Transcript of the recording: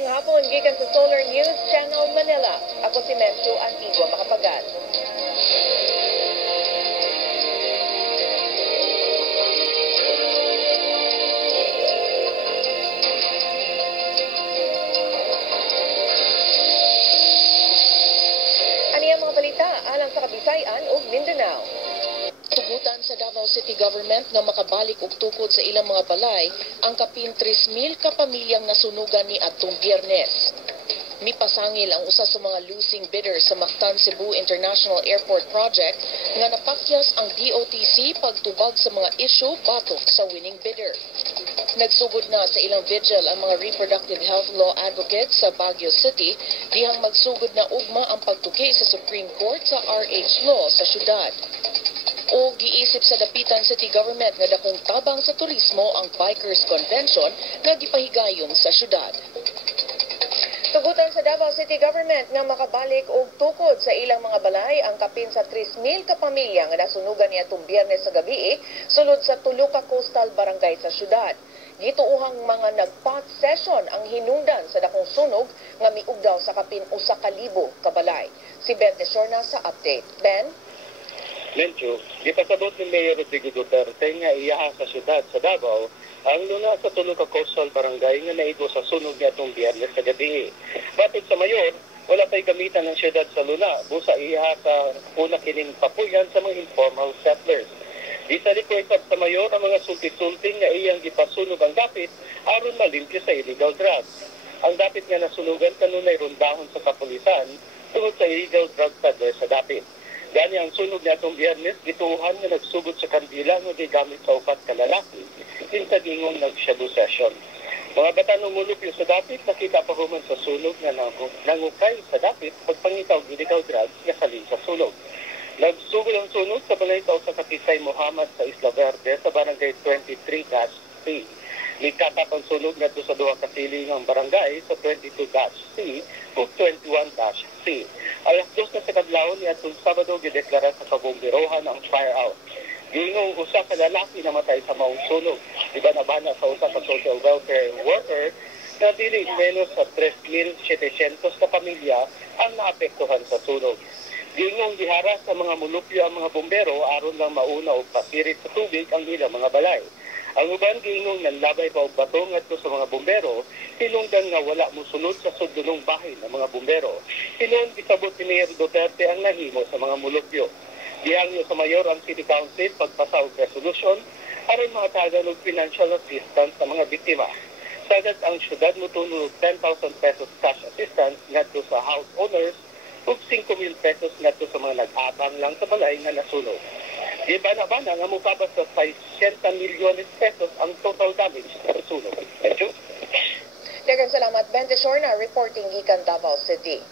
Mayong hapon, gikan sa Solar News Channel Manila. Ako si Mencho Antigua Makapagal. Ano yung mga balita alang sa Kabisayan ug Mindanao? Tugutan sa Davao City Government nga makabalik og tukod sa ilang mga balay ang kapin 3,000 ka pamilyang nasunugan ni adtong Biyernes. Mipasangil ang usa sa mga losing bidder sa Mactan Cebu International Airport Project nga napakyas ang DOTC pagtubag sa mga issue batok sa winning bidder. Nagsugod na sa ilang vigil ang mga reproductive health law advocates sa Baguio City dihang magsugod na ugma ang pagtuki sa Supreme Court sa RH law sa syudad. O giisip sa Dapitan City Government nga dakong tabang sa turismo ang Bikers Convention nga gipahigayon sa syudad. Tugutan sa Davao City Government nga makabalik og tukod sa ilang mga balay ang kapin sa 3,000 ka pamilya nga nasunugan niadtong Biyernes sa gabi sulod sa tulo ka coastal barangay sa syudad. Gituuhang mga nag-pot session ang hinungdan sa dakong sunog nga miugdaw sa kapin 1,000 ka balay. Si Ben Tesorna sa update. Ben? Mencho, gipasabot ni Mayor Rodrigo Duterte nga iyaha sa syudad sa Davao ang luna sa tulo ka coastal barangay nga naigo sa sunog niadtong Biyernes sa gabi. Batid sa mayor, wala pa'y gamitan ng syudad sa luna, busa iyaha sa una kining papuyan sa mga informal settlers. Di sa requestab sa mayor ang mga sulti-sulting nga iyang gipasunog ang dapit aron malimpyo sa illegal drugs. Ang dapit nga nasunugan kanunay rondahon sa kapulisan tungod sa illegal drug peddler sa dapit. Gani ang sunog niya itong Biyernes, gituuhan nga nagsugod sa kandila nga gigamit sa upat ka lalaki, sa gingong nag-shadow session. Mga bata numulupyo sa dapit, nakita pa human sa sunog nga nangukay sa dapit pagpangitaw illegal drugs nga salin sa sunog. Nagsugod ang sunog sa balay sa usa ka Tisay Muhammad sa Isla Verde sa barangay 23-C. Nagkatap ang sunog ngadto sa duha ka silingang barangay sa 22-C ug 21-C. Alas 2 na sa kadlawon niadtong Sabado gideklara sa kabomberohan ang fire out. Gingong usa ka lalaki namatay sa maong sunog. Ibana-bana sa usa ka social welfare worker na dili menos sa 3,700 ka pamilya ang naapektuhan sa sunog. Gingong gihara sa mga mulupyo ang mga bombero aron lang mauna og pasirit sa tubig ang ilang mga balay. Ang uban gingong nanlabay pa og bato ngadto sa mga bombero, hinungdan nga wala mosunod sa sudlunong bahin ng mga bombero. Hinon gisabot ni Mayor Duterte ang nahimo sa mga mulupyo. Gihangyo sa mayor ang City Council pagpasa og resolution aron mahatagan og financial assistance sa mga biktima. Sagad ang syudad motunog 10,000 pesos cash assistance ngadto sa house owners ug 5,000 pesos ngadto sa mga nag-abang lang sa balay nga nasunog. Ibana-bana nga mukabas sa 60 milyones pesos ang total damage sa sunog. Daghang salamat, Ben Tesorna, reporting gikan Davao City.